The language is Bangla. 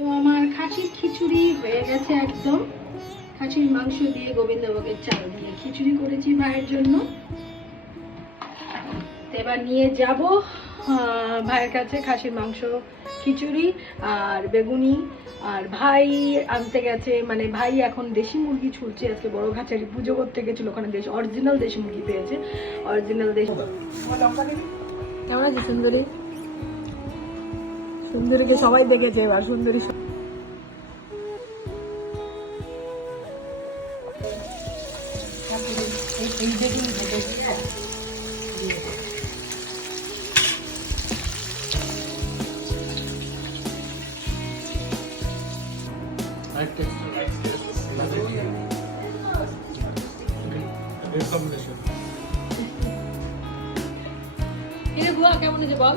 তো আমার খাসির খিচুড়ি হয়ে গেছে একদম। খাসির মাংস দিয়ে গোবিন্দভোগের চাল দিয়ে খিচুড়ি করেছি ভাইয়ের জন্য। তো এবার নিয়ে যাব ভাইয়ের কাছে খাসির মাংস, খিচুড়ি আর বেগুনি। আর ভাই আনতে গেছে, মানে ভাই এখন দেশি মুরগি ছুলছে। আজকে বড় ঘাচারি পুজো করতে গেছিল, ওখানে অরিজিনাল দেশি মুরগি পেয়েছে। অরিজিনাল দেশি। কেমন আছে সুন্দরী? সুন্দরীকে সবাই দেখেছে এবার। সুন্দরী কেমন আছে বল?